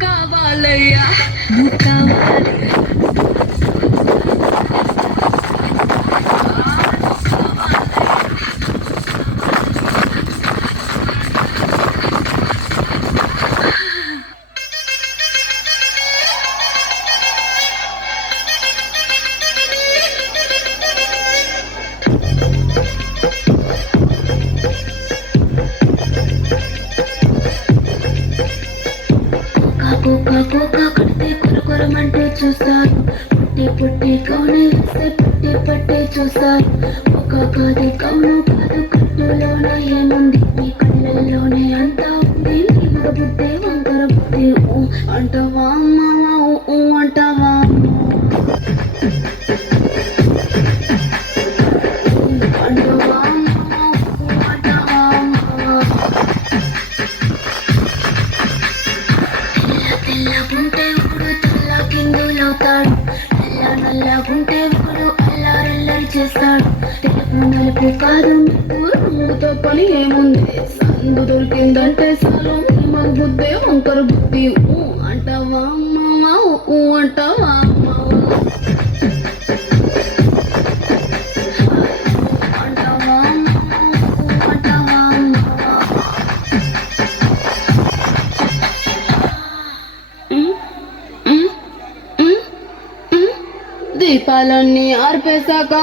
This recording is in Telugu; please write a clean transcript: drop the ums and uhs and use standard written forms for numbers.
కావాలయ్యా నువ్వు కావాలి కోకా కోకా కడితే కొరకొరమంటూ చూస్తారు పుట్టి పుట్టి కౌని వేస్తే పట్టి పట్టి చూస్తారు ఒక కాదు కౌను కాదు కట్టులోన ఏముంది మీ కళ్ళల్లోనే అంతా ఉంది నీ మగ బుద్ధి వంకర బుద్ధి అంటావా అమ్మావా అంటావా అంటావా అంటావా తెల్లగుంటే ఒకడు తెల్ల కిందులవుతాడు నల్లగుంటే ఒకడు అల్లారల్లరి చేస్తాడు తెలుపు నలుపు కాదు మీకు రంగుతో పని ఏముంది సందు దొరికిందంటే చాలు మగ బుద్ధి వంకర బుద్ధి అంటావా అమ్మావా అంటావా అంటావా అంటావా దీపాలన్నీ ఆర్పేశాక